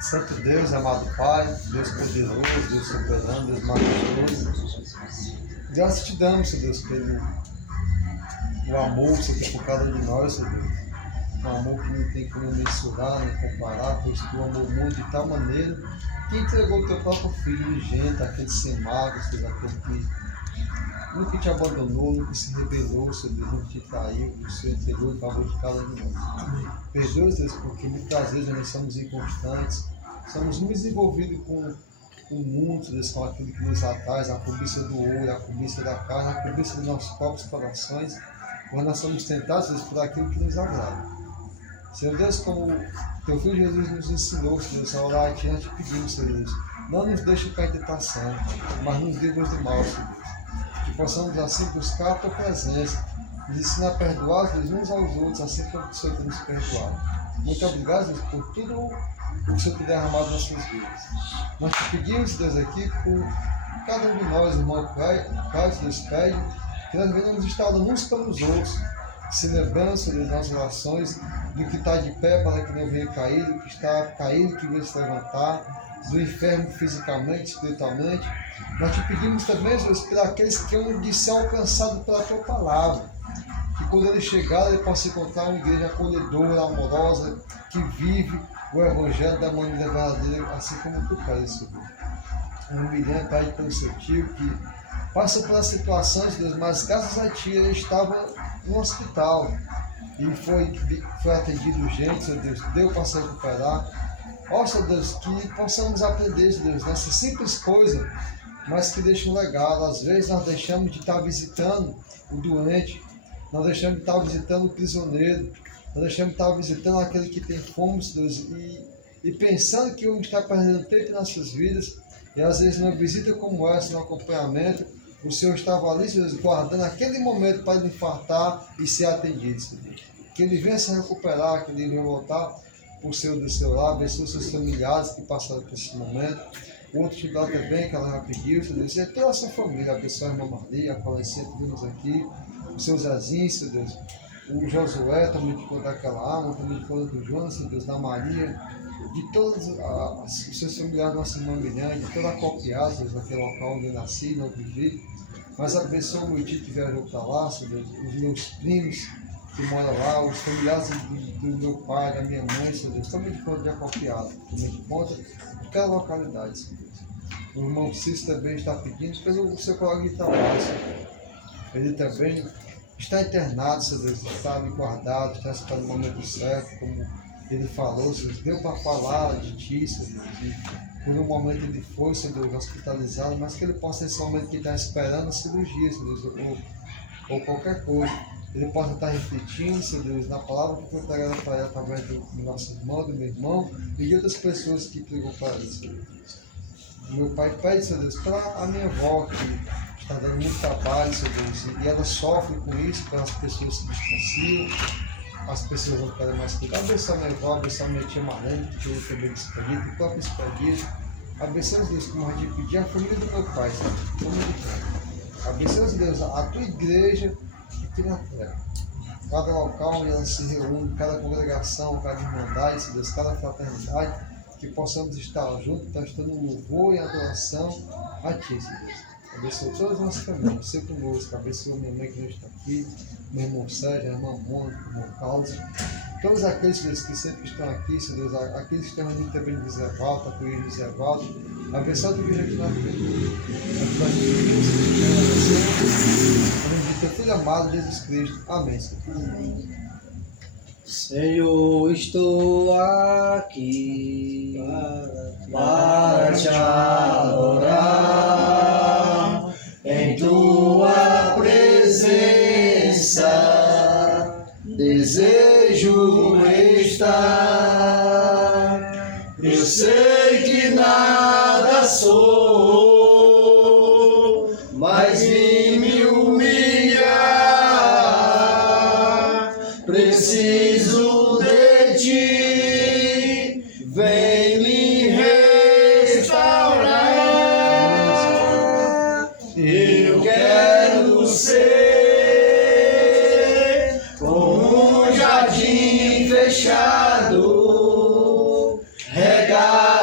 Santo Deus, amado Pai, Deus poderoso, Deus soberano, Deus maravilhoso. Graças te damos, Senhor Deus, pelo o amor que você tem por cada um de nós, Senhor Deus. Um amor que não tem como mensurar, nem comparar, pois tu amou o mundo de tal maneira que entregou o teu próprio Filho unigênito, aquele sem mágoas, aquele que nunca te abandonou, nunca se rebelou, Senhor Deus, nunca te traiu, o Senhor entregou em favor de cada um de nós. Perdoa, Deus, porque muitas vezes nós somos inconstantes, somos muito envolvidos com o mundo, Deus, com aquilo que nos atrai, a cobiça do olho, a cobiça da carne, a cobiça dos nossos próprios corações, quando nós somos tentados, Deus, por aquilo que nos agrada. Senhor Deus, como teu Filho Jesus nos ensinou, Senhor Deus, a orar a Ti, nós te pedimos, Senhor Deus, não nos deixe cair em tentação, mas nos livra do mal, Senhor Deus. Que possamos assim buscar a Tua presença, nos ensinar a perdoar, Deus, uns aos outros, assim como o Senhor tem nos perdoado. Muito obrigado, Deus, por tudo o que o Senhor tem derramado nas nossas vidas. Nós te pedimos, Deus, aqui, por cada um de nós, irmão Pai, Deus, pede, que nós venhamos estar uns pelos outros, se lembrando, Senhor Deus, das nossas orações, do que está de pé para que não venha cair, do que está caído que venha se levantar, do enfermo fisicamente, espiritualmente. Nós te pedimos também, Deus, por aqueles que hão de ser alcançados pela Tua palavra, que quando ele chegar, ele possa encontrar uma igreja acolhedora, amorosa, que vive o Evangelho da maneira verdadeira, assim como Tu queres, Senhor. Humilhando, Pai, pelo seu tio, que passa pelas situações, Deus, mas graças a Ti ele estava no hospital e foi atendido urgente, Senhor Deus, deu para se recuperar. Ó, Senhor Deus, que possamos aprender, Deus, nessa simples coisa, mas que deixa um legado. Às vezes nós deixamos de estar visitando o doente, nós deixamos de estar visitando o prisioneiro, nós deixamos de estar visitando aquele que tem fome, Deus, e pensando que um está perdendo tempo em nossas vidas, e às vezes numa visita como essa, no acompanhamento, o Senhor estava ali, Deus, guardando aquele momento para ele infartar e ser atendido, Senhor. Que ele venha se recuperar, que ele venha voltar por ser do seu lado, abençoe os seus familiares que passaram por esse momento. O outro te dá também, que ela já pediu, Senhor Deus, e toda a sua família, abençoe a irmã Maria, a qual sempre vimos aqui, o seu Zezinho, Senhor Deus, o Josué, também de conta daquela alma, também de conta do Jonas, Senhor Deus, da Maria, de todos os seus familiares, nossa irmã Miriam, de toda a copiada, Deus, naquele local onde eu nasci, onde eu vivi. Mas abençoa o meu tio que viajou para lá, Senhor Deus, os meus primos que moram lá, os familiares do meu pai, da minha mãe, Senhor Deus, também de conta de acopiado, também de conta de cada localidade, Senhor Deus. O irmão Cícero também está pedindo pelo seu colega de trabalho, Senhor. Ele também está internado, Senhor Deus, está ali guardado, está esperando o momento certo, como ele falou, Senhor Deus, deu para falar de Ti, Senhor Deus, e por um momento ele foi, Senhor Deus, hospitalizado, mas que ele possa, nesse momento que está esperando a cirurgia, Senhor Deus, ou qualquer coisa, ele possa estar refletindo, Senhor Deus, na palavra que foi pregada para ele através do nosso irmão, do meu irmão e de outras pessoas que pregou para ele, Senhor Deus. O meu pai pede, Senhor Deus, para a minha avó, que está dando muito trabalho, Senhor Deus, e ela sofre com isso, pelas pessoas que distanciam, as pessoas não querem mais cuidar. Abençoa minha avó, abençoa minha tia Marlene, que tirou também despedido, o próprio despedido. Abençoa, Deus, como a gente pedir, a família do meu pai, Senhor, família do pai. Abençoa, Deus, a tua igreja aqui na terra. Cada local onde ela se reúne, cada congregação, cada irmandade, Senhor Deus, cada fraternidade, que possamos estar juntos, prestando louvor e adoração a Ti, Senhor Deus. Abençoa todas as nossas famílias, você conosco, abençoa minha mãe que não está aqui, meu irmão Sérgio, a irmã Mônica, o irmão Carlos, todos aqueles, Deus, que sempre estão aqui, Senhor Deus, aqueles que estão reunidos também de Miservaldo, a tua igreja de Miservaldo, abençoa a tua igreja aqui na frente. Nós pedimos, em nome de teu Filho amado, Jesus Cristo. Amém, Senhor. Amém. Senhor, estou aqui para te adorar em tua presença. Desejo estar. Eu sei que nada sou, mas vim me humilhar. Preciso de Ti, vem me restaurar. Eu quero ser como um jardim fechado, regado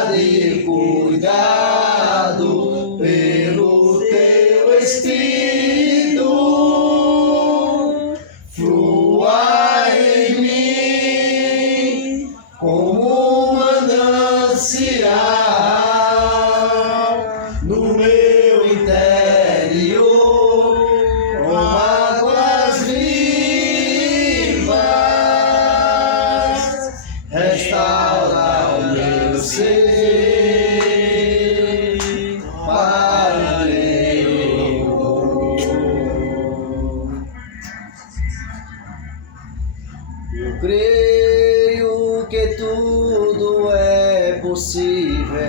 porque tudo é possível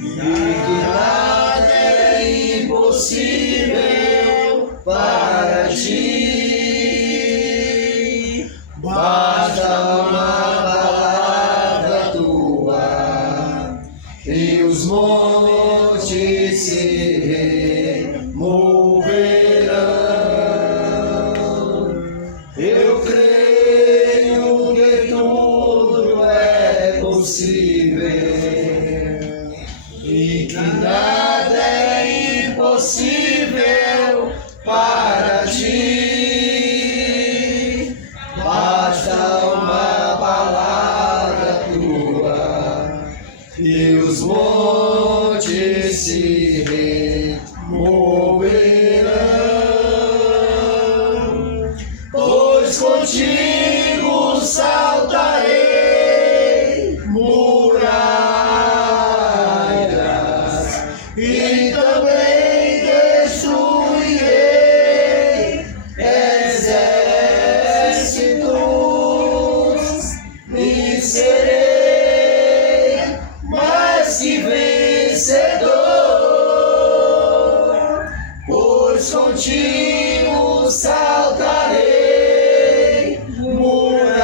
e que nada é impossível para ti. Basta uma palavra tua e os montes se removerão. Eu creio que tudo é possível e que nada é impossível para ti. Basta uma palavra tua e os montes se removerão. Pois contigo saltarei muralhas e também destruirei exércitos e serei mais que vencedor, pois contigo saltarei muralhas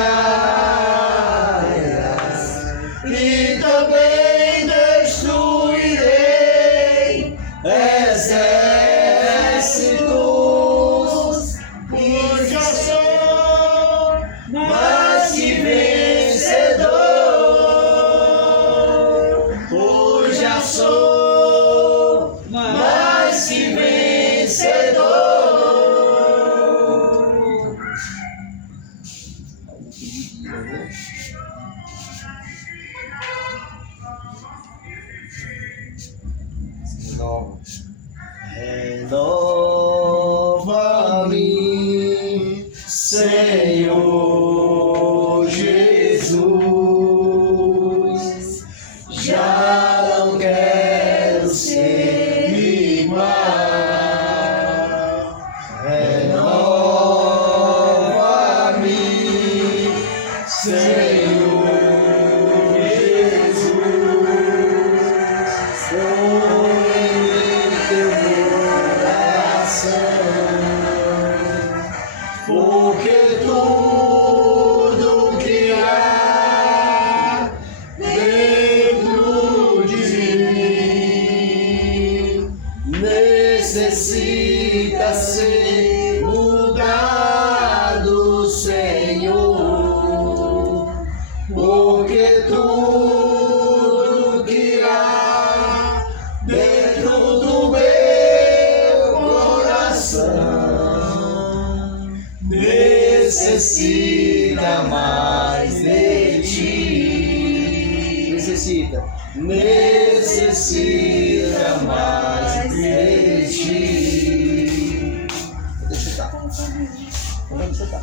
e também destruirei exércitos, pois já sou mais que vencedor, pois já sou mais que vencedor. Renova. Renova-me, Senhor Jesus, já não quero ser igual. Renova-me, Senhor Jesus, porque tudo que há dentro de mim necessita ser mudado, Senhor, porque tudo que há dentro do meu coração necessita mais de ti. Necessita mais de ti. Deixa eu estar. Onde você está?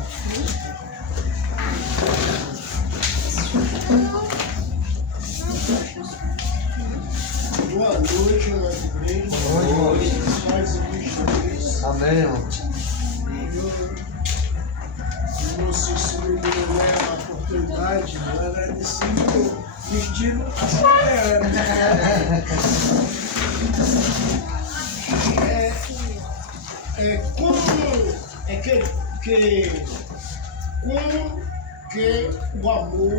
Boa noite, irmã igreja. Boa noite. Paz e Cristo Jesus. Amém, irmão. Vocês me deram a oportunidade, eu agradeci o vestido acelerando. Como que o amor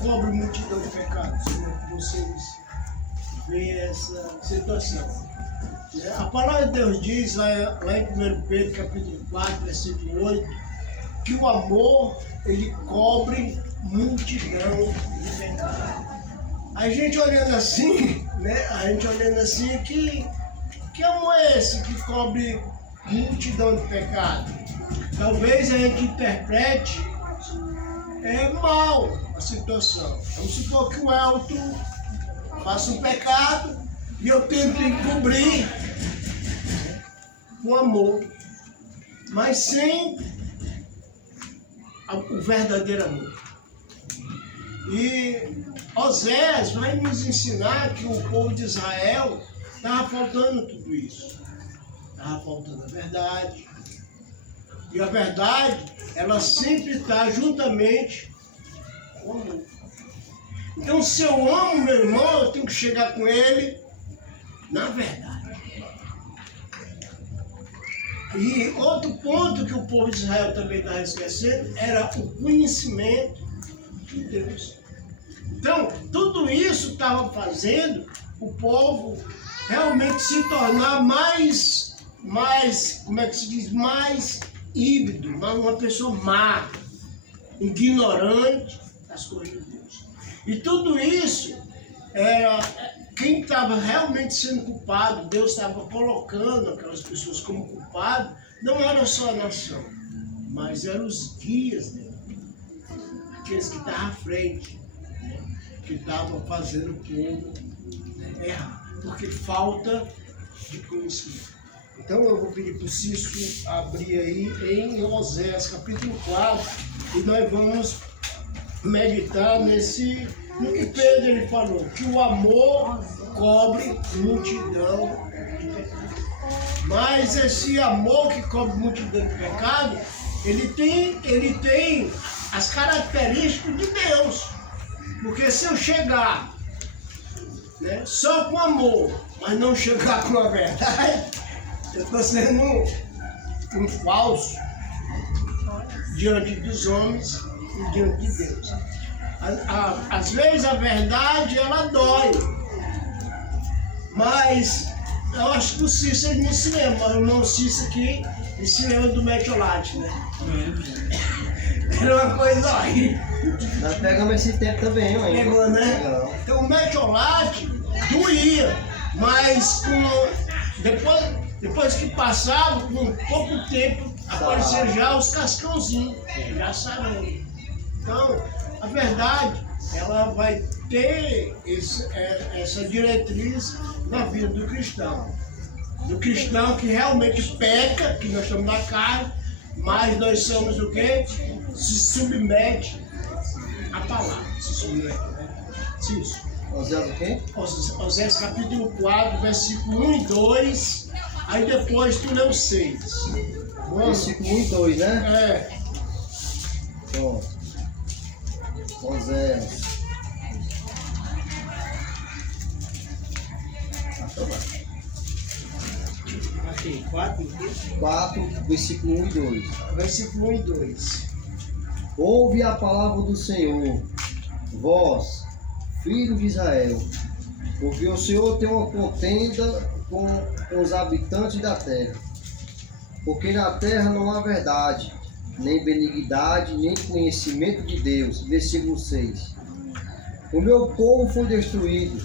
cobre multidão de pecados? Como é que vocês veem essa situação? A palavra de Deus diz lá em 1 Pedro, capítulo 4, versículo 8, que o amor, ele cobre multidão de pecados. A gente olhando assim, né? Que amor é esse que cobre multidão de pecados? Talvez a gente interprete mal a situação. Vamos supor que o Elton faça um pecado e eu tento encobrir com amor, mas sem o verdadeiro amor. E Osés vai nos ensinar que o povo de Israel estava faltando tudo isso. Estava faltando a verdade, E a verdade, ela sempre está juntamente com o amor. Então, se eu amo meu irmão, eu tenho que chegar com ele na verdade. E outro ponto que o povo de Israel também estava esquecendo era o conhecimento de Deus. Então, tudo isso estava fazendo o povo realmente se tornar mais, como é que se diz, mais híbrido, uma pessoa má, ignorante das coisas de Deus. E tudo isso era quem estava realmente sendo culpado, Deus estava colocando aquelas pessoas como culpadas, não era só a nação, mas eram os guias dele, aqueles que estavam à frente, né, que estavam fazendo o povo, né, errar, porque falta de conhecimento. Então eu vou pedir para o Cício abrir aí em Oséias capítulo 4 e nós vamos meditar no que Pedro ele falou, que o amor cobre multidão de pecados. Mas esse amor que cobre multidão de pecados, ele tem as características de Deus. Porque se eu chegar, né, só com amor, mas não chegar com a verdade, eu estou sendo um falso diante dos homens e diante de Deus. Às vezes a verdade ela dói, mas eu acho que o Cícero não se lembra, mas o irmão Cícero aqui ele se lembra do metiolate, né? Era uma coisa horrível. Nós pegamos esse tempo também, hein? Pegou, né? Então o metiolate doía, mas depois que passava, com pouco tempo, apareciam já os cascãozinhos, já sarando. Então, a verdade, ela vai ter essa diretriz na vida do cristão. Do cristão que realmente peca, que nós estamos na carne, mas nós somos o quê? Se submete à palavra. Se submete, né? Isso. Oséias o quê? Oséias capítulo 4, versículo 1 e 2, aí depois tu lê o 6. Versículo 1 e 2, né? É. Pronto. Oséias. Aqui, 4, 4, versículo 1 e 2. versículo 1 e 2. Ouve a palavra do Senhor, vós, filhos de Israel, porque o Senhor tem uma contenda com os habitantes da terra. Porque na terra não há verdade, nem benignidade, nem conhecimento de Deus. Versículo 6. O meu povo foi destruído,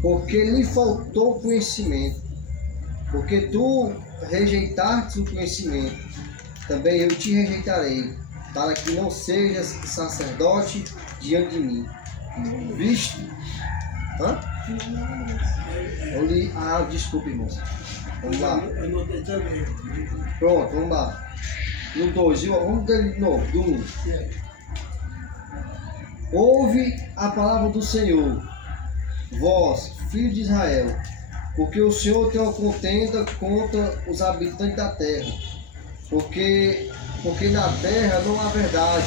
porque lhe faltou conhecimento. Porque tu rejeitaste o conhecimento, também eu te rejeitarei, para que não sejas sacerdote diante de mim. Visto? Hã? Eu li... Ah, desculpe, irmãos. Vamos lá. Eu notei também. Pronto, vamos lá. No 2, vamos de novo, do 1. Ouve a palavra do Senhor, vós, filhos de Israel, porque o Senhor tem uma contenda contra os habitantes da terra. Porque na terra não há verdade,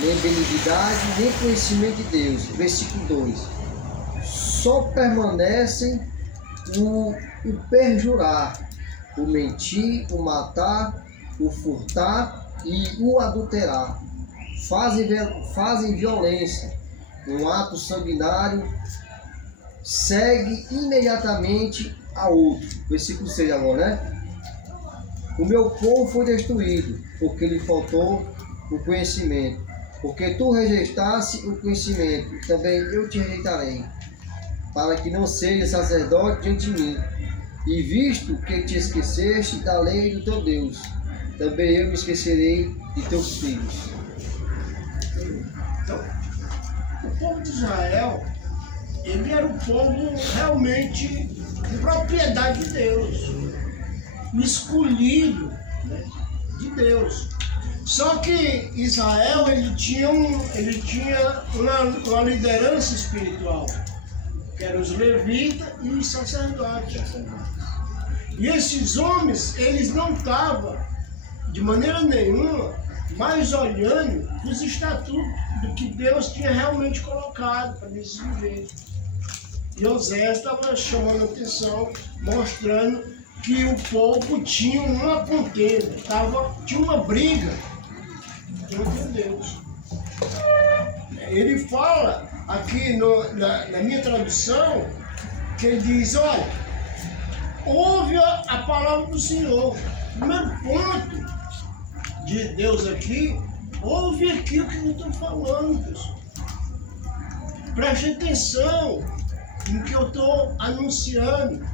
nem benignidade, nem conhecimento de Deus. Versículo 2. Só permanecem o perjurar, o mentir, o matar, o furtar e o adulterar. Fazem violência, um ato sanguinário, segue imediatamente a outro. Versículo 6 agora, né? O meu povo foi destruído, porque lhe faltou o conhecimento. Porque tu rejeitaste o conhecimento, também eu te rejeitarei, para que não seja sacerdote diante de mim. E visto que te esqueceste da lei do teu Deus, também eu me esquecerei de teus filhos. Então, o povo de Israel, ele era um povo realmente de propriedade de Deus, escolhido, né, de Deus. Só que Israel ele tinha uma liderança espiritual, que eram os levitas e os sacerdotes. E esses homens, eles não estavam de maneira nenhuma, mas olhando os estatutos do que Deus tinha realmente colocado para eles viverem. E Oséias estava chamando a atenção, mostrando que o povo tinha uma contenda, tinha uma briga contra Deus. Ele fala aqui na minha tradução, que ele diz, olha, ouve a palavra do Senhor. O primeiro ponto de Deus aqui, ouve aquilo que eu estou falando, pessoal. Preste atenção no que eu estou anunciando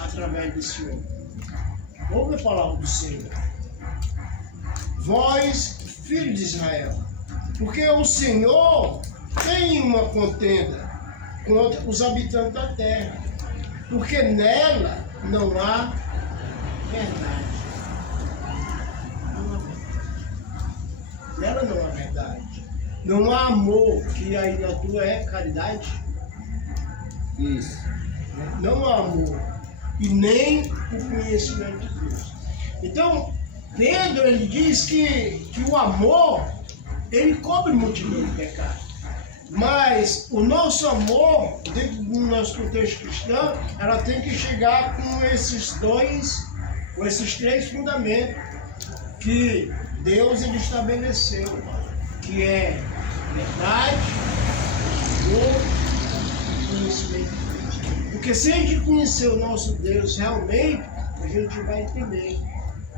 através desse homem. Ouve a palavra do Senhor. Vós, filhos de Israel, porque o Senhor tem uma contenda contra os habitantes da terra, porque nela não há verdade. Não há verdade. Nela não há verdade. Não há amor, que aí na tua é caridade. Isso. Não há amor. E nem o conhecimento de Deus. Então, Pedro, ele diz que o amor, ele cobre multidão de pecados. Mas o nosso amor, dentro do nosso contexto cristão, ela tem que chegar com esses três fundamentos que Deus ele estabeleceu, que é verdade, amor e conhecimento. Porque se a gente conhecer o nosso Deus realmente, a gente vai entender.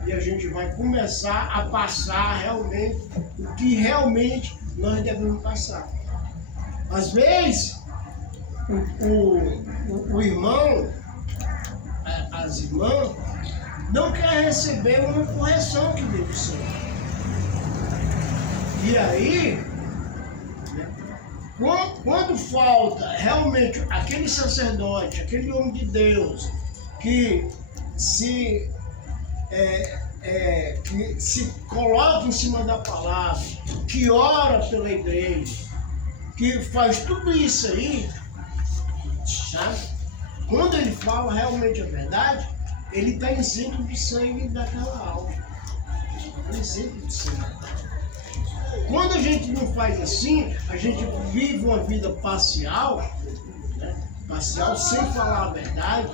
E a gente vai começar a passar realmente o que realmente nós devemos passar. Às vezes, o irmão, as irmãs, não querem receber uma correção que vem do Senhor. E aí, quando falta realmente aquele sacerdote, aquele homem de Deus, que se coloca em cima da palavra, que ora pela igreja, que faz tudo isso aí, sabe? Quando ele fala realmente a verdade, ele está isento de sangue daquela alma. Isento de sangue. Quando a gente não faz assim, a gente vive uma vida parcial, né? Parcial sem falar a verdade,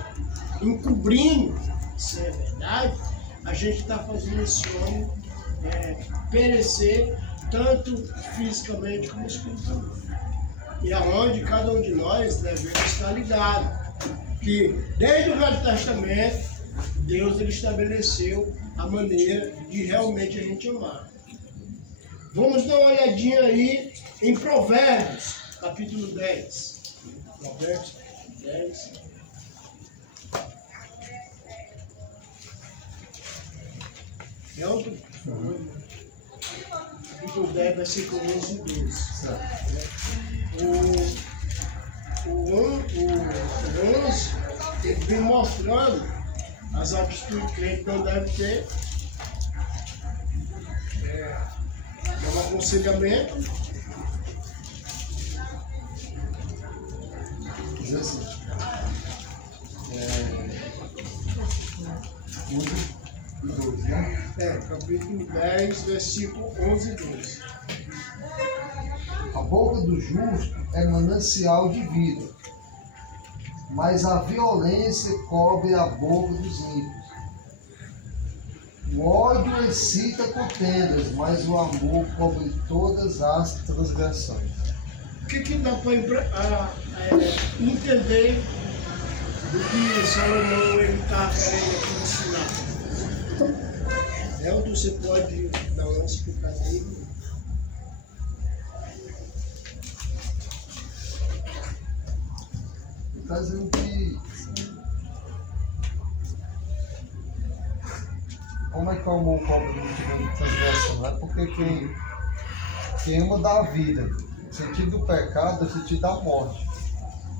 encobrindo sem a verdade, a gente está fazendo esse homem perecer tanto fisicamente como espiritualmente. E aonde cada um de nós deve estar ligado, que desde o Velho Testamento, Deus ele estabeleceu a maneira de realmente a gente amar. Vamos dar uma olhadinha aí em Provérbios, capítulo 10. Provérbios 10. É outro. Capítulo 10, versículo 11 e 12. O 11, ele vem mostrando as atitudes que a gente não deve ter. É um aconselhamento. Diz assim, 11 e 12, né? Capítulo 10, versículo 11 e 12. A boca do justo é manancial de vida, mas a violência cobre a boca dos ímpios. O ódio excita contendas, mas o amor cobre todas as transgressões. O que dá para entender do que Salomão está querendo aqui ensinar? Elton, você pode dar uma explicada aí? Está dizendo que como é que o amor cobre multidão de transgressão? É porque quem ama dá a vida. O sentido do pecado é o sentido da morte.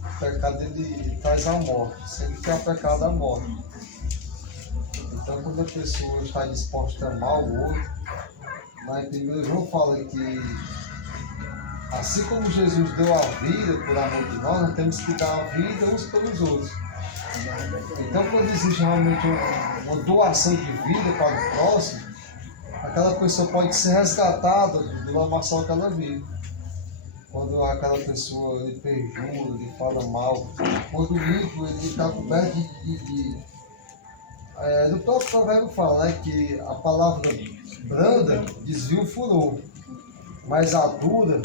O pecado ele traz a morte. Sempre que há pecado, a morte. Então, quando a pessoa está disposta a amar o outro, lá em 1 João fala que assim como Jesus deu a vida por amor de nós temos que dar a vida uns pelos outros. Então, quando existe realmente uma doação de vida para o próximo, aquela pessoa pode ser resgatada do lamaçal que ela vive. Quando aquela pessoa ele perjura, ele fala mal, quando o ímpio ele está coberto do próprio provérbio fala, né, que a palavra branda desvia o furor, mas a dura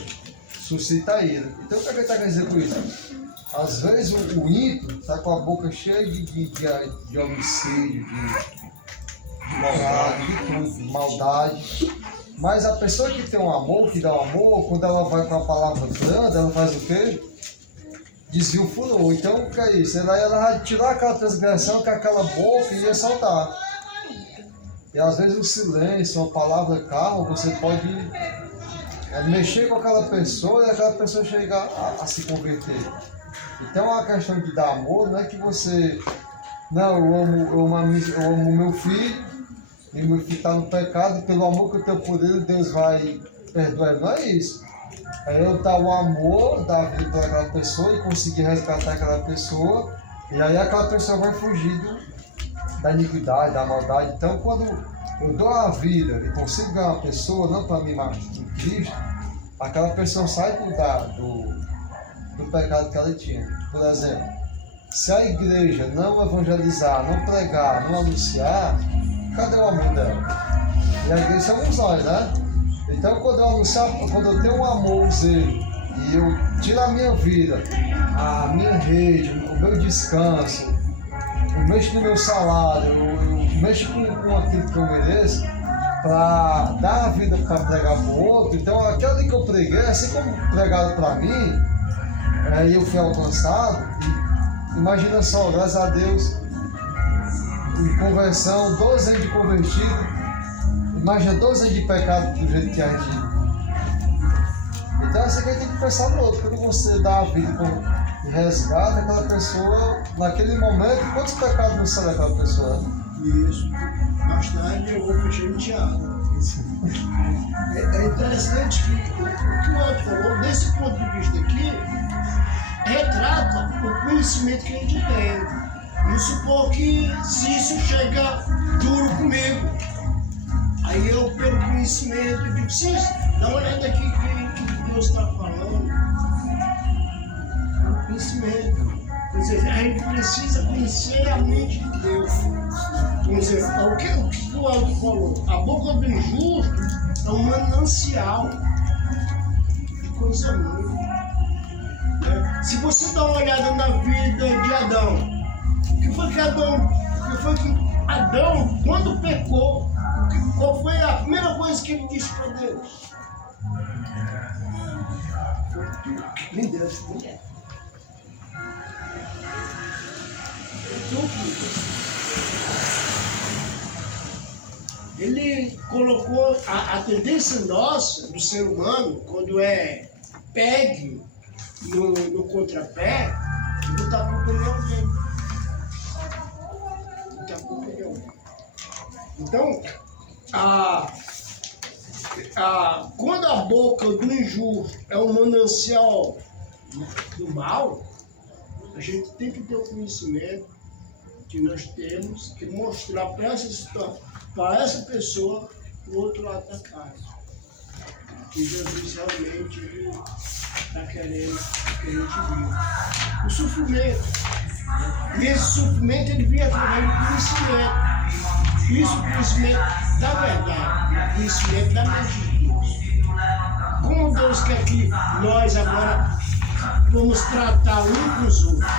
suscita a ira. Então o que ele está querendo dizer com isso? Às vezes o ímpio está com a boca cheia de homicídio, de maldade, mas a pessoa que tem um amor, que dá um amor, quando ela vai com a palavra branda, ela faz o quê? Desvia o furor. Então o que é isso? Ela vai tirar aquela transgressão que aquela boca ia soltar. E às vezes o silêncio, uma palavra calma, você pode mexer com aquela pessoa e aquela pessoa chegar a se converter. Então a questão de dar amor não é que você, não, eu amo meu filho, e meu filho está no pecado, e pelo amor que eu tenho por ele, Deus vai perdoar. Não é isso. É eu dar o amor da vida para aquela pessoa e conseguir resgatar aquela pessoa, e aí aquela pessoa vai fugir da iniquidade, da maldade. Então quando eu dou a vida e consigo ganhar uma pessoa, não para mim, mas em Cristo, aquela pessoa sai do pecado que ela tinha. Por exemplo, se a igreja não evangelizar, não pregar, não anunciar, cadê o amor dela? E a igreja somos nós, né? Então quando eu anunciar, quando eu tenho um amor, zelo, e eu tiro a minha vida, a minha rede, o meu descanso, eu mexo no meu salário, eu mexo com aquilo que eu mereço, para dar a vida para pregar para o outro. Então aquela que eu preguei, assim como pregaram para mim, e eu fui alcançado, e imagina só, graças a Deus, em conversão, 12 anos de convertido, imagina 12 anos de pecado do jeito que a gente. Então você tem que pensar no outro, quando você dá a vida e resgata aquela pessoa, naquele momento, quantos pecados não sai daquela pessoa? Isso. Mais tarde eu vou fechar o teatro. É interessante que o que o Aldo falou, desse ponto de vista aqui, retrata o conhecimento que a gente tem. Eu supor que se isso chega duro comigo, aí eu, pelo conhecimento, digo, sim, dá uma olhada aqui que Deus está falando. O conhecimento. Quer dizer, a gente precisa conhecer a mente de Deus. Quer dizer, o que o Aldo falou? A boca do injusto é um manancial de coisa ruim. Se você dá uma olhada na vida de Adão, o que foi que Adão, quando pecou, qual foi a primeira coisa que ele disse para Deus? Me Deus, mulher. Ele colocou a tendência nossa, do ser humano, quando é pegue no contrapé, botar a culpa em alguém. Botar a culpa em alguém. Então, quando a boca do injusto é um manancial do mal, a gente tem que ter o conhecimento que nós temos que mostrar para essa situação, para essa pessoa, o outro lado da casa. Que Jesus realmente está querendo que a gente viva. O sofrimento. E esse sofrimento ele vem através do conhecimento. Isso, o conhecimento da verdade, o conhecimento da mente de Deus. Como Deus quer que nós agora vamos tratar um com os outros.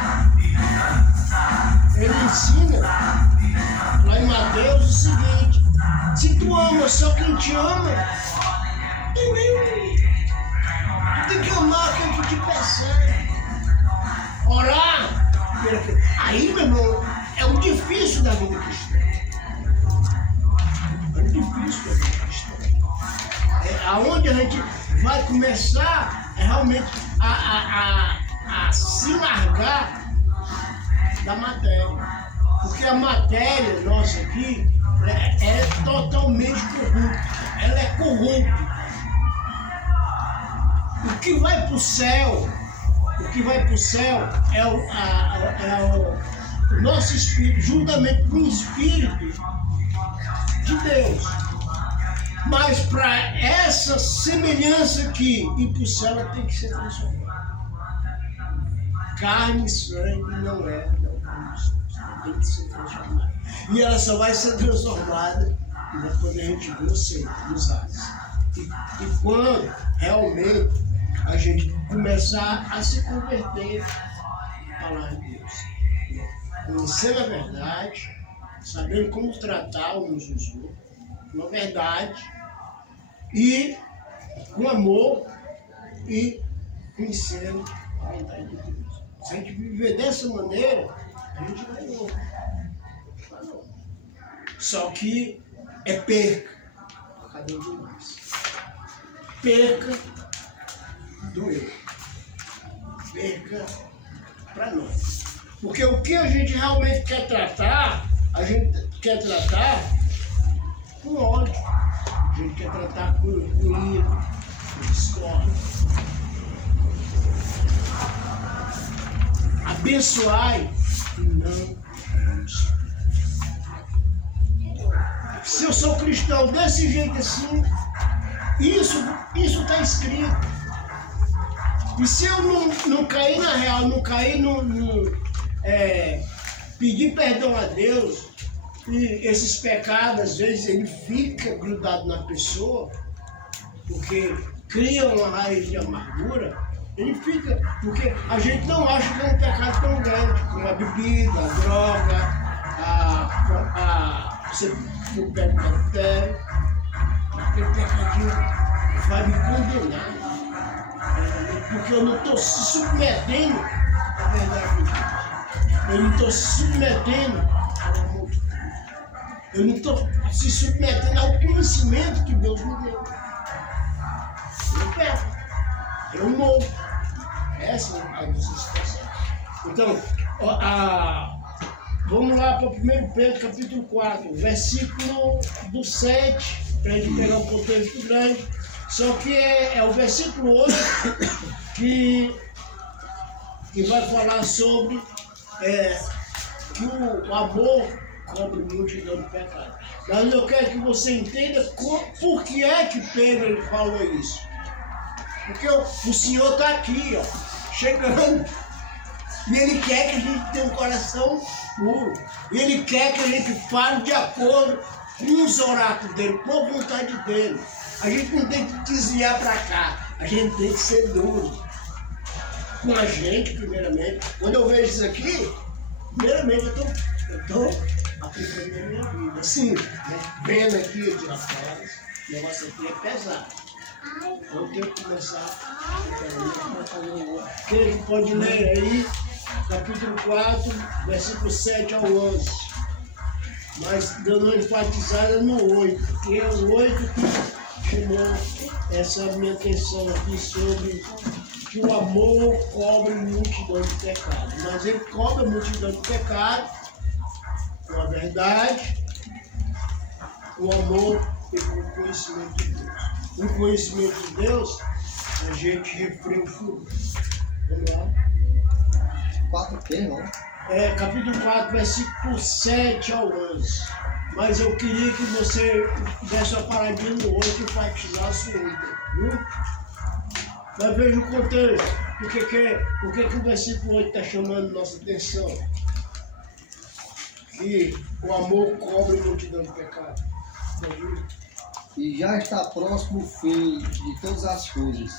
Ele ensina lá em Mateus o seguinte: se tu ama só quem te ama, tem que amar quem tu te persegue. Orar. Aí, meu irmão, é o difícil da vida cristã. É o difícil da vida cristã. É aonde a gente vai começar realmente a se largar da matéria. Porque a matéria nossa aqui é totalmente corrupta. Ela é corrupta. O que vai para o céu é o nosso espírito, juntamente com o Espírito de Deus. Mas para essa semelhança aqui ir para o céu, ela tem que ser transformada. Carne e sangue não é, tem que ser transformada. E ela só vai ser transformada quando a gente vê o Senhor nos ares. E quando realmente a gente começar a se converter à palavra de Deus, conhecendo a verdade, sabendo como tratar uns dos outros, na verdade, e com amor e conhecendo a verdade de Deus. Se a gente viver dessa maneira, a gente vai longe. Vai longe. Só que é perca para cada um de nós. Perca do eu. Perca para nós. Porque o que a gente realmente quer tratar, a gente quer tratar com ódio. A gente quer tratar com ira, com discórdia. Abençoai e não amaldiçoai. Se eu sou cristão desse jeito assim, isso está escrito. E se eu não cair na real, não cair pedir perdão a Deus, e esses pecados, às vezes, ele fica grudado na pessoa, porque cria uma raiz de amargura, ele fica, porque a gente não acha que é um pecado tão grande, como a bebida, a droga, você for pego do adultério, aquele pecadinho vai me condenar, porque eu não estou se submetendo à verdade de Deus, eu não estou se submetendo ao amor de Deus, eu não estou se submetendo ao conhecimento que Deus me deu. Eu peco, eu morro. Essa é a nossa situação. Então, vamos lá para o 1 Pedro, capítulo 4, versículo do 7, para a gente pegar um contexto grande. Só que é o versículo 8 que vai falar sobre que o amor cobre multidão de pecados. Mas eu quero que você entenda por que é que Pedro ele falou isso. Porque o Senhor está aqui, ó, chegando. E Ele quer que a gente tenha um coração puro. E Ele quer que a gente fale de acordo com os oráculos dEle, com a vontade dEle. A gente não tem que desviar para cá. A gente tem que ser duro. Com a gente, primeiramente. Quando eu vejo isso aqui, primeiramente eu estou aplicando a minha vida. Assim, né? Vendo aqui, eu tiro as palavras. O negócio aqui é pesado. Eu tenho que começar. Quem pode ler aí, capítulo 4, versículo 7 ao 11. Mas dando uma enfatizada no 8, que é o 8 que chamou essa minha atenção aqui sobre que o amor cobre multidão de pecados. Mas ele cobre a multidão de pecados com a verdade, com o amor e com o conhecimento de Deus. No conhecimento de Deus, a gente refreia o fluxo. Vamos lá. 4 não? Capítulo 4, versículo 7 ao 11. Mas eu queria que você desse uma paradinha no 8 e enfatizasse o 8. Viu? Mas veja o contexto. Por que o versículo 8 está chamando nossa atenção? Que o amor cobre multidão de pecados. E já está próximo o fim de todas as coisas.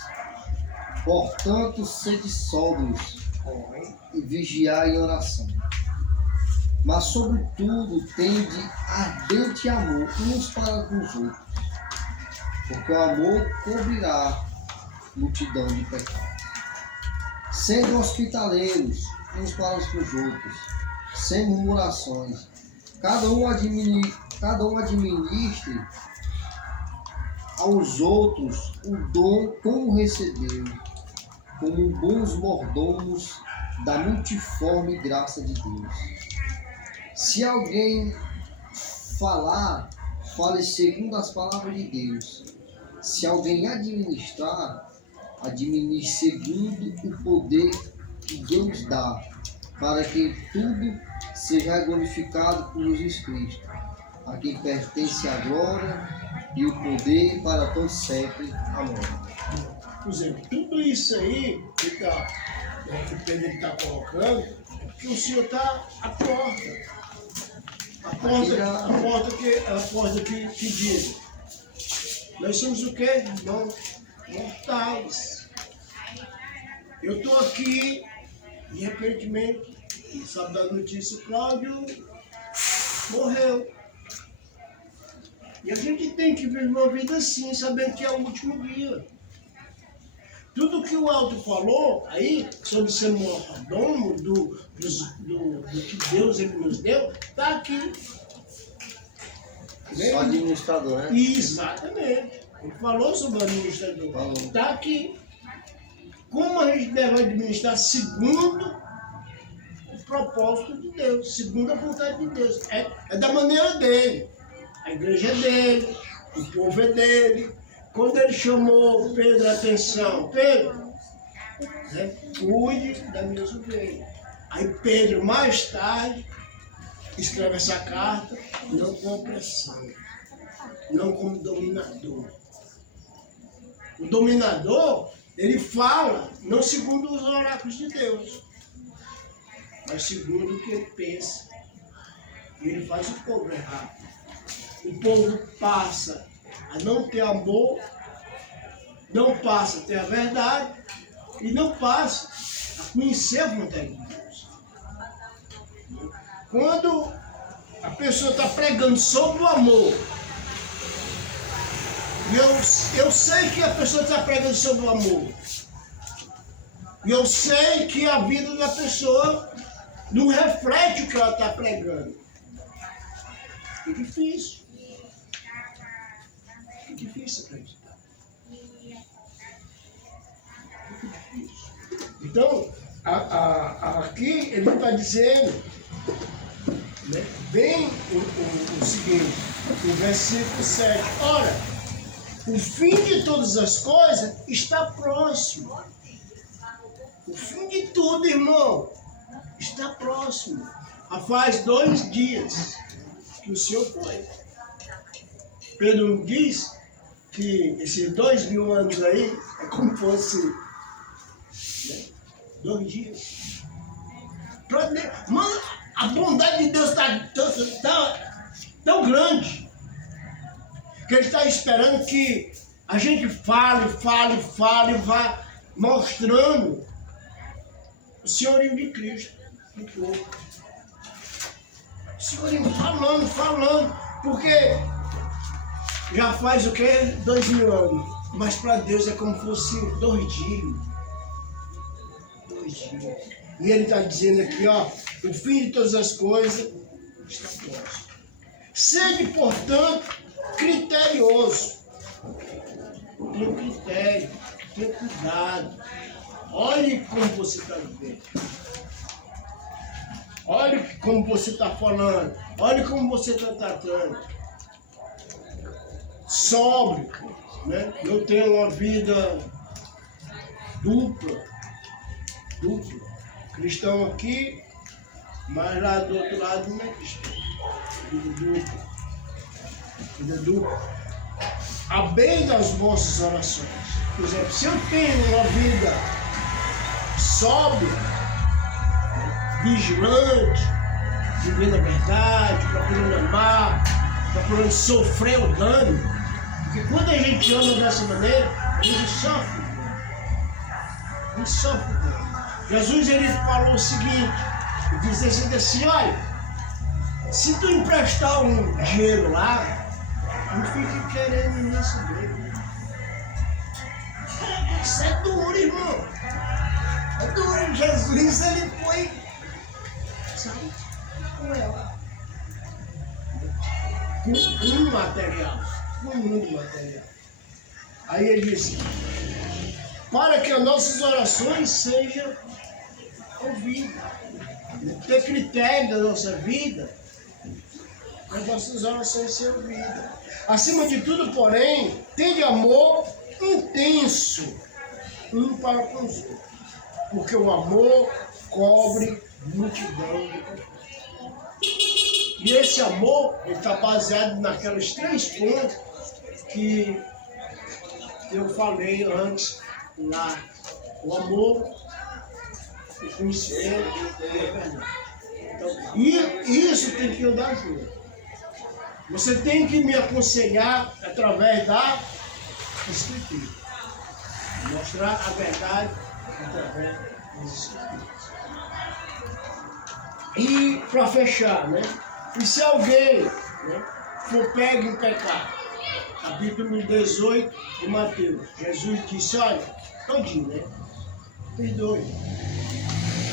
Portanto, sede sóbrios e vigiai em oração. Mas, sobretudo, tende ardente amor uns para com os outros, porque o amor cobrirá multidão de pecados. Sendo hospitaleiros uns para com os outros, sem murmurações. Cada um administre aos outros o dom como recebeu, como bons mordomos da multiforme graça de Deus. Se alguém falar, fale segundo as palavras de Deus. Se alguém administrar, administre segundo o poder que Deus dá, para que tudo seja glorificado por Jesus Cristo, a quem pertence a glória e o poder para todos sempre. Amém. Por exemplo, tudo isso aí que o Pedro está colocando, é porque o Senhor está à porta. A porta que diz. Nós somos o quê? Mortais. Eu estou aqui, de repentemente, sabe da notícia, o Cláudio morreu. E a gente tem que viver uma vida assim, sabendo que é o último dia. Tudo que o Alto falou aí, sobre ser mordomo do que Deus ele nos deu, está aqui. Só administrador, né? Exatamente. Ele falou sobre o administrador. Está aqui. Como a gente deve administrar segundo o propósito de Deus, segundo a vontade de Deus. É da maneira dele. A igreja é dele, o povo é dele. Quando ele chamou Pedro a atenção, Pedro, né, cuide da minha ovelha. Aí Pedro, mais tarde, escreve essa carta, não com opressão, não como dominador. O dominador, ele fala, não segundo os oráculos de Deus, mas segundo o que ele pensa. E ele faz o povo errar. O povo passa a não ter amor, não passa a ter a verdade e não passa a conhecer a vontade de Deus. Quando a pessoa está pregando sobre o amor, e eu sei que a pessoa está pregando sobre o amor, e eu sei que a vida da pessoa não reflete o que ela está pregando. É difícil. É difícil acreditar. É difícil. Então, aqui ele está dizendo, né, bem o seguinte, o versículo 7. Ora, o fim de todas as coisas está próximo. O fim de tudo, irmão, está próximo. Faz 2 dias que o Senhor foi. Pedro diz que esses 2000 anos aí é como fosse, né, 2 dias. Mano, a bondade de Deus está tão grande que Ele está esperando que a gente fale, vá mostrando o senhorio de Cristo no povo. O senhorio falando, porque já faz o quê? 2000 anos. Mas para Deus é como se fosse 2 dias. 2 dias. E Ele está dizendo aqui, ó, o fim de todas as coisas está próximo. Sede, portanto, criterioso. Tenha critério, tenha cuidado. Olhe como você está vivendo. Olhe como você está falando. Olhe como você está tratando. Sóbrio, né? Não tenha uma vida dupla. Cristão aqui, mas lá do outro lado não é cristão. Vida dupla. A bem das vossas orações. Por exemplo, se eu tenho uma vida sóbria, vigilante, vivendo a verdade, procurando amar, procurando sofrer o dano, porque quando a gente ama dessa maneira, a gente sofre. A gente sofre o dano. Jesus ele falou o seguinte, ele disse assim, olha, se tu emprestar um dinheiro lá, não fique querendo nem saber. Isso é duro, irmão. É duro. Jesus, ele foi, sabe, com ela. Com um material. Com um mundo material. Aí ele disse, para que as nossas orações sejam ouvidas. Ter critério da nossa vida, as nossas orações sejam ouvidas. Acima de tudo, porém, tende amor intenso um para com os outros, porque o amor cobre multidão de pecados. E esse amor está baseado naquelas 3 pontos que eu falei antes lá. O amor, o conhecimento e a verdade. Então, isso tem que andar junto. Você tem que me aconselhar através da Escritura. Mostrar a verdade através das Escrituras. E para fechar, né? E se alguém, né, for pego em pecado, capítulo 18 de Mateus, Jesus disse, olha, todinho, né? Perdoe.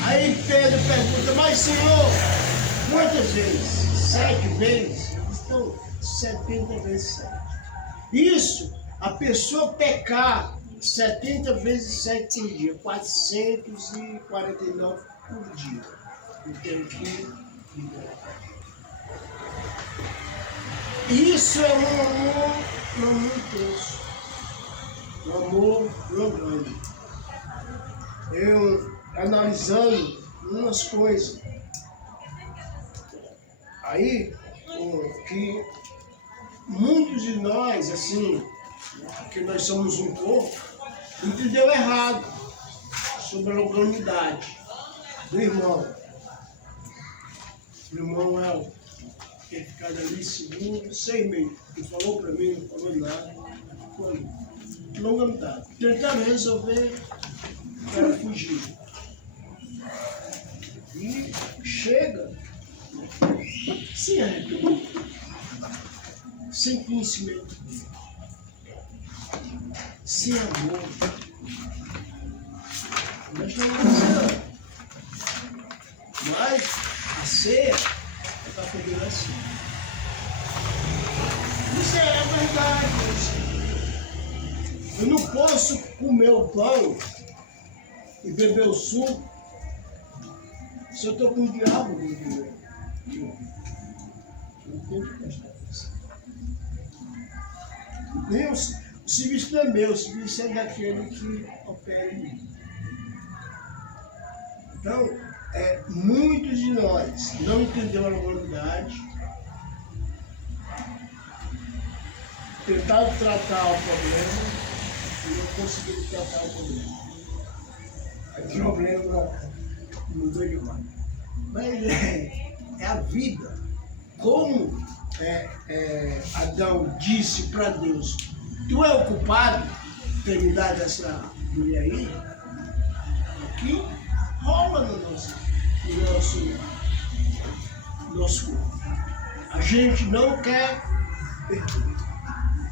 Aí Pedro pergunta, mas Senhor, quantas vezes? 7 vezes? Então, 70 vezes 7. Isso, a pessoa pecar 70 vezes 7 por dia, 449 por dia. Eu tenho que liberar. Isso é um amor não muito intenso. Um amor grande. Eu analisando umas coisas. Aí, que muitos de nós, assim, que nós somos um corpo, entendeu errado sobre a humanidade do irmão. O irmão é o que ficar ali seguro, 6 meses. Não falou para mim, não falou nada. Foi longa metade. Tentaram resolver, para fugir. E chega sem arrependimento, sem conhecimento, sem amor. Nós estamos dizendo, mas a ceia está pegando assim. Isso é verdade. Eu não posso comer o pão e beber o suco se eu estou com o diabo dentro do meu. Eu não tenho que prestar atenção. Nem o serviço não é meu, o serviço é daquele que opera em mim. Então, muitos de nós não entenderam a humanidade, tentaram tratar o problema e não conseguiram tratar o problema. O problema mudou demais. Mas é a vida. Como Adão disse para Deus, tu é o culpado de ter me dado essa mulher aí? Aqui rola no nosso corpo. A gente não quer perder.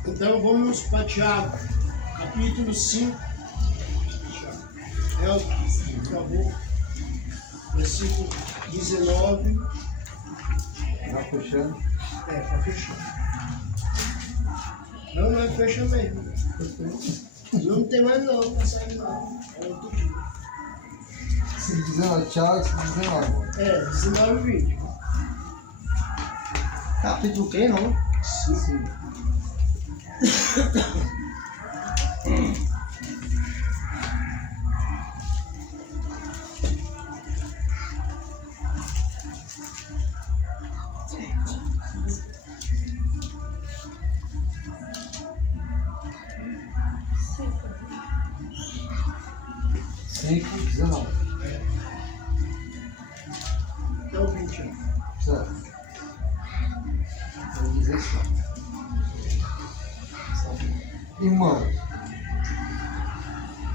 Então vamos para Tiago, capítulo 5. Por favor, versículo 19. Já fechando? Para fechar. Não é fecha mesmo. Não tem mais não, não sai não. É outro dia. Se 19, Tiago, se 19. 19 e 20. Capítulo quê, não? Sim. Cinco, 19. Então 21. Certo. Vou dizer isso. Irmãos,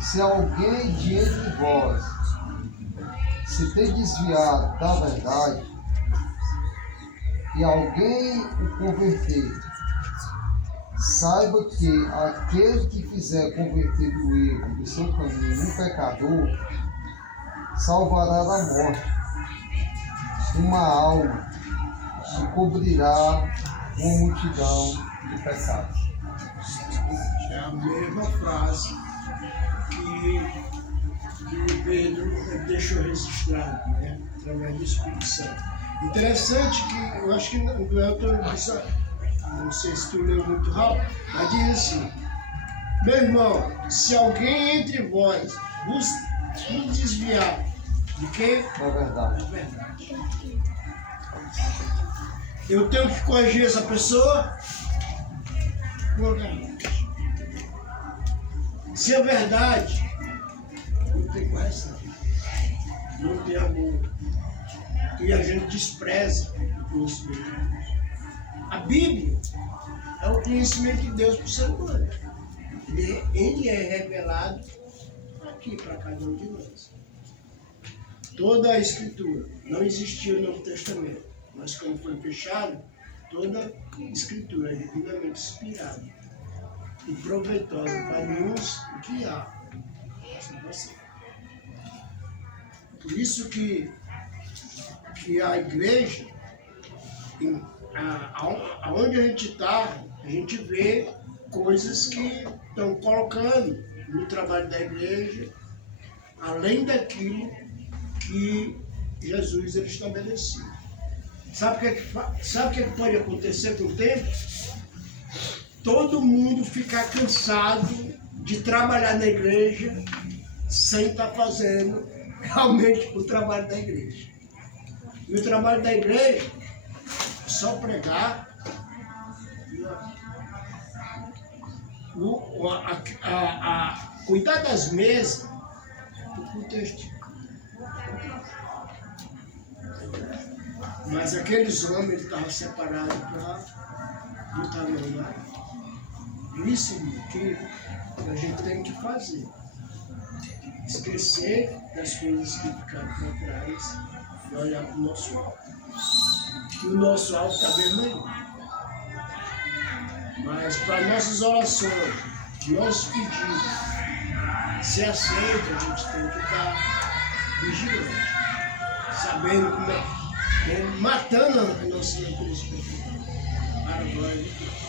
se alguém de entre vós se tem desviado da verdade e alguém o converter, saiba que aquele que fizer converter do erro do seu caminho um pecador, salvará da morte uma alma e cobrirá uma multidão de pecados. É a mesma frase que o Pedro deixou registrado, né? Através do Espírito Santo. Interessante que, eu acho que o Elton disse, não sei se tu leu muito rápido, mas diz assim, meu irmão, se alguém entre vós vos desviar de quê? Na verdade. Da verdade. Eu tenho que corrigir essa pessoa? Se é verdade, não tem coração, não tem amor. E a gente despreza o conhecimento de Deus. A Bíblia é o conhecimento de Deus para o ser humano. Ele é revelado aqui para cada um de nós. Toda a Escritura, não existia o Novo Testamento, mas quando foi fechado, toda a Escritura é divinamente inspirada e proveitosa para nos guiar a salvação. Por isso que a igreja, aonde a gente está, a gente vê coisas que estão colocando no trabalho da igreja, além daquilo que Jesus ele estabeleceu. Sabe o que pode acontecer com o tempo? Todo mundo ficar cansado de trabalhar na igreja sem estar fazendo realmente o trabalho da igreja. E o trabalho da igreja é só pregar, cuidar das mesas, o contexto. Mas aqueles homens estavam separados para botar a mão lá. Isso que a gente tem que fazer. Esquecer das coisas que ficaram para trás e olhar para o nosso alto. E o nosso alto está bem melhor. Mas para nossas orações, nossos pedidos, se aceita, a gente tem que estar vigilante, sabendo como matando a nossa natureza para a glória de Deus.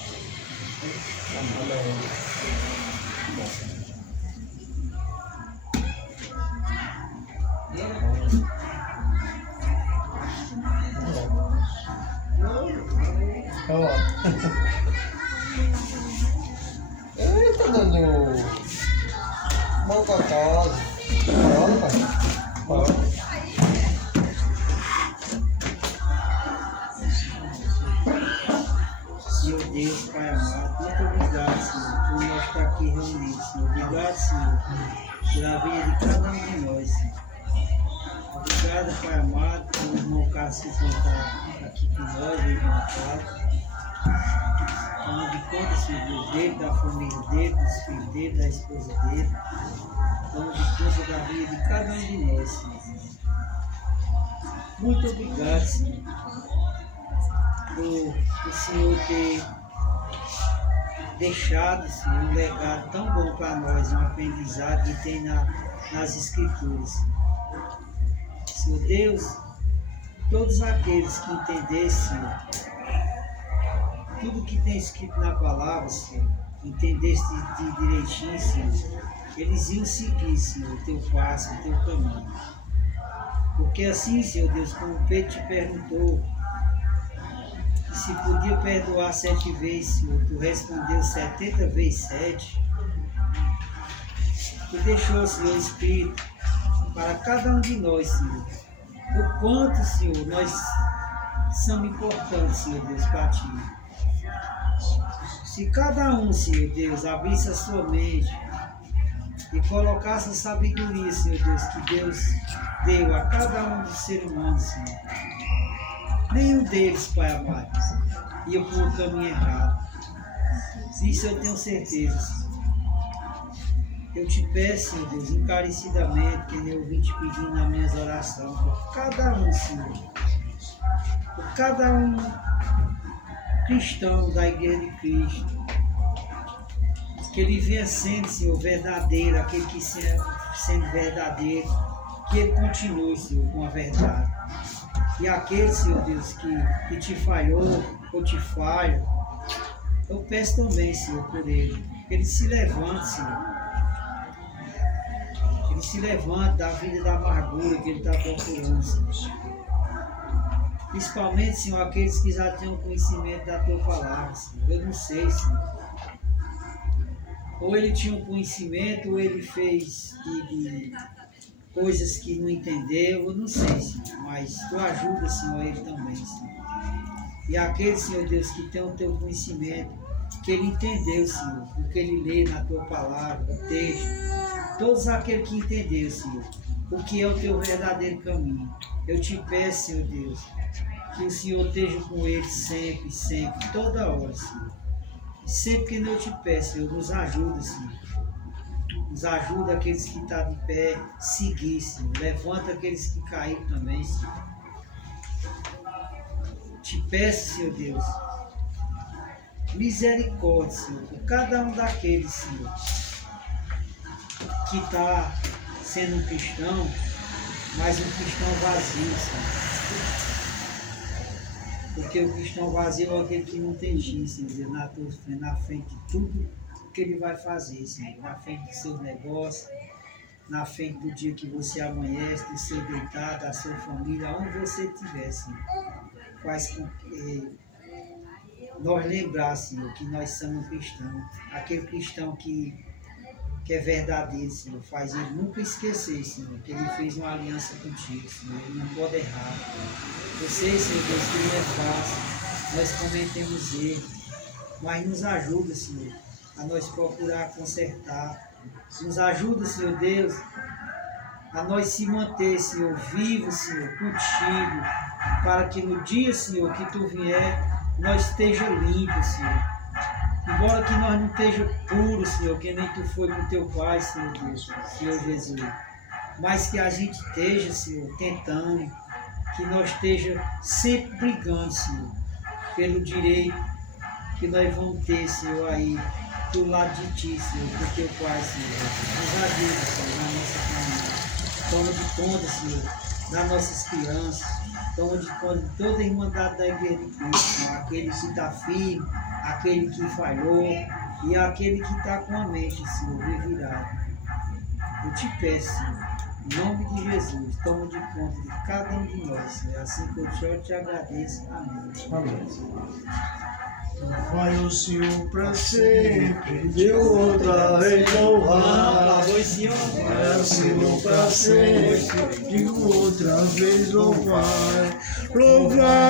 Ele tá dando mocotose. Olha, pai. Senhor Deus, Pai amado, muito obrigado, Senhor, por nós estar aqui reunidos, Senhor. Obrigado, Senhor, pela vida de cada um de nós, Senhor. Obrigado, Pai amado, por o irmão Cássio estar aqui com nós, o irmão Cássio. Tomando de conta, Senhor Deus, dele, da família dele, dos filhos dele, da esposa dele. Tomando de conta da vida de cada um de nós, Senhor. Muito obrigado, Senhor, por o Senhor ter deixado, Senhor, um legado tão bom para nós, um aprendizado que tem nas Escrituras. Senhor Deus, todos aqueles que entendessem, Senhor, tudo que tem escrito na palavra, Senhor, entendesse direitinho, Senhor, eles iam seguir, Senhor, o teu passo, o teu caminho. Porque assim, Senhor Deus, como Pedro te perguntou, se podia perdoar 7 vezes, Senhor, tu respondeu 70 vezes 7. Tu deixou, Senhor, o Espírito para cada um de nós, Senhor. O quanto, Senhor, nós somos importantes, Senhor Deus, para Ti. Se cada um, Senhor Deus, abrisse a sua mente e colocasse a sabedoria, Senhor Deus, que Deus deu a cada um dos seres humanos, Senhor. Nenhum deles, Pai amado, ia por um caminho errado. Isso eu tenho certeza, Senhor. Eu te peço, Senhor Deus, encarecidamente, que eu vim te pedindo nas minhas orações, por cada um, Senhor. Por cada um cristão da Igreja de Cristo. Que ele venha sendo, Senhor, verdadeiro, aquele que sendo verdadeiro, que ele continue, Senhor, com a verdade. E aquele, Senhor Deus, que te falhou ou te falha, eu peço também, Senhor, por ele. Que ele se levante, Senhor. Que ele se levante da vida da amargura que ele está procurando, Senhor. Principalmente, Senhor, aqueles que já têm conhecimento da tua palavra, Senhor. Eu não sei, Senhor. Ou ele tinha um conhecimento, ou ele fez de coisas que não entendeu, eu não sei, Senhor, mas tu ajuda, Senhor, ele também, Senhor. E aquele, Senhor Deus, que tem o teu conhecimento, que ele entendeu, Senhor, o que ele lê na tua palavra, o texto. Todos aqueles que entenderam, Senhor, o que é o teu verdadeiro caminho. Eu te peço, Senhor Deus, que o Senhor esteja com eles sempre, sempre, toda hora, Senhor. E sempre que eu te peço, Senhor, nos ajuda, Senhor. Nos ajuda aqueles que estão de pé, seguir, Senhor. Levanta aqueles que caíram também, Senhor. Te peço, Senhor Deus, misericórdia, Senhor, por cada um daqueles, Senhor, que está sendo um cristão, mas um cristão vazio, Senhor. Porque o cristão vazio é aquele que não tem X, Senhor, na frente de tudo que ele vai fazer, Senhor, na frente dos seus negócios, na frente do dia que você amanhece, do seu deitado, da sua família, onde você estiver, Senhor. Faz com que nós lembrássemos que nós somos cristãos, aquele cristão que é verdadeiro, Senhor, faz ele nunca esquecer, Senhor, que ele fez uma aliança contigo, Senhor, ele não pode errar. Eu sei, Senhor Deus, que não é fácil, nós cometemos erros, mas nos ajuda, Senhor, a nós procurar consertar, nos ajuda, Senhor Deus, a nós se manter, Senhor, vivos, Senhor, contigo, para que no dia, Senhor, que Tu vier, nós esteja limpos, Senhor. Embora que nós não esteja puros, Senhor, que nem Tu foi com Teu Pai, Senhor Deus, Senhor Jesus. Mas que a gente esteja, Senhor, tentando, que nós esteja sempre brigando, Senhor, pelo direito que nós vamos ter, Senhor, aí, do lado de Ti, Senhor, do Teu Pai, Senhor. Nos ajuda, Senhor, na nossa família. Toma de conta, Senhor, das nossas crianças. Toma de conta de toda a irmandade da Igreja de Cristo, Senhor. Aquele que está firme, aquele que falhou e aquele que está com a mente, Senhor, revirada. Eu te peço, Senhor, em nome de Jesus, toma de conta de cada um de nós, Senhor. Assim que eu te agradeço. Amém. Amém. Vai o Senhor para sempre, deu outra vez louvar. Vai, Senhor. Vai o Senhor para sempre, digo outra vez louvar. Louvar